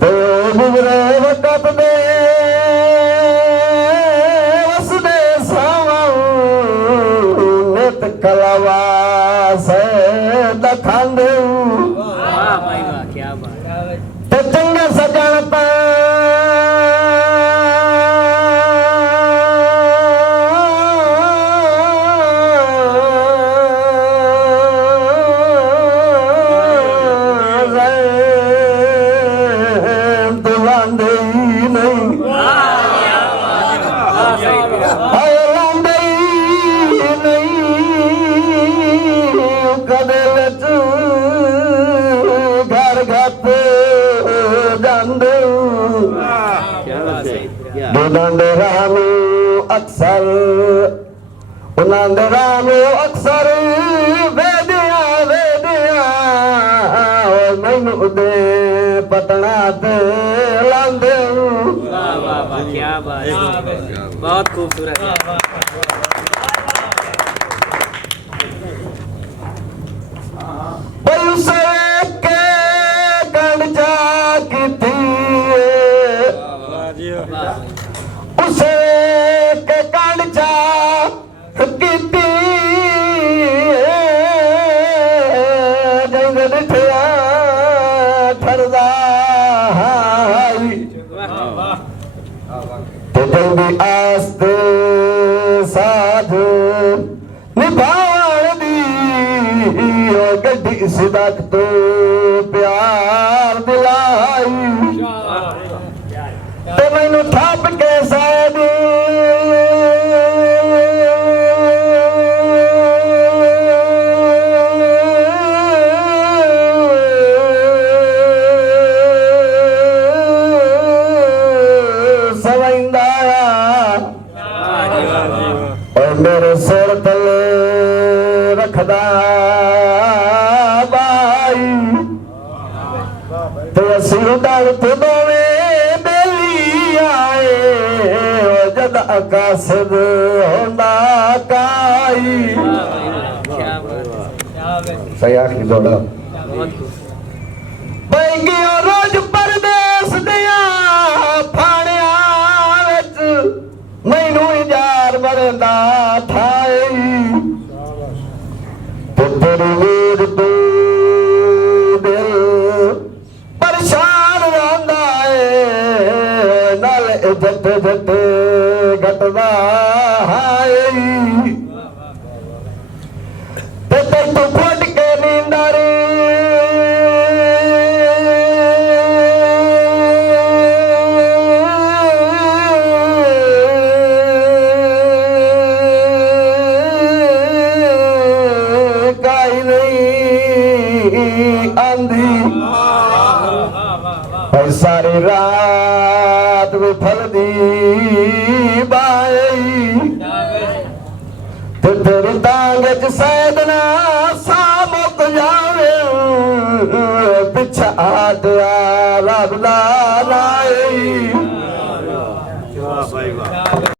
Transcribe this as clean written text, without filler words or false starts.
ਤੇ ਗੁਜ਼ਰੇ ਵਕਤ ਦੇ ਵਸਦੇ ਸਾਵਾਂ ਨਿਤ ਕਲਵਾ ਸੇ ਦਖੰਡ ਵਾਹ ਭਾਈ ਵਾਹ ਕੀ ਬਾਤ ਤੇ ਚੰਗੇ ਸਜਣ ਤਾਂ ਅਕਸਰ ਉਹਨਾਂ ਦੇ ਰਾਮ ਅਕਸਰ ਵੇਦਿਆ ਮੈਨੂੰ ਦੇ ਪਟਣਾ ਤੇ ਲਾਂਦੇ ਵਾਹ ਵਾਹ ਵਾਹ ਕੀ ਬਾਤ ਬਹੁਤ ਖੂਬਸੂਰਤ ਬਈ ਉਸੇ ਕੇ ਕੰਡ ਜਾ ਕੀਤੀ ਉਸੇ ਕੇ ਕੰਡ ਜਾ ਕੀਤੀ ਜੰਗ ਡਿਠਿਆ ਠਰਦਾ ਤੇ ਜੰਗੀ ਆਸਤੇ ਸਾਧ ਨਿਭਾਉਣ ਦੀ ਉਹ ਗੱਡੀ ਸਿਦਕ ਤੋਂ ਪਿਆਰ ਦਿਲਾਈ ਤੇ ਮੈਨੂੰ ਥੱਪ ਕੇ ਸਾਡੀ ਸਵੈਂਦਾ ਔਰ ਮੇਰੇ ਸਿਰ ਥੱਲੇ ਰੱਖਦਾ ਬਾਈ ਤੇ ਅਸੀਂ ਉਡਾਲ ਤੇ ਦੋਵੇਂ ਜਦ ਅਕਾਸਦ ਹੁੰਦਾ ਕਾਈ ਸਹੀ ਆਖੀ ਦੋੜਾ ਬਈ ਗਿਓ ਰੋਜ਼ ਪਰਦੇਸ ਦੀਆਂ ਫਾੜਿਆਂ ਵਿੱਚ ਮੈਨੂੰ ਯਾਰ ਮਰਦਾ ਠਾਈ ਤੇ ਤੇਰੀ ਵੀਰ ਤੂੰ ਦਿਲ ਪਰੇਸ਼ਾਨ ਰਹਿੰਦਾ ਏ ਨਾਲ ਜੱਟ ਜੱਟ ਘਟਦਾ ਹਾਈ ਤੇ ਤੈਨੂੰ ਫੁੱਟ ਕੇ ਨੀਂਦਾਰੀ ਕਾਈ ਨਹੀਂ ਆਂਦੀ ਸਾਰੀ ਰਾਤ ਵੀ ਫਲਦੀ ਬਾਈ ਤੇ ਤੇਰੀ ਤਾਂਗ ਚ ਸੈਦਨਾ ਸਾ ਮੁੱਕ ਜਾਵੇ ਪਿੱਛਾ ਹਟਿਆ ਰੱਬ ਦਾ ਨਾਈ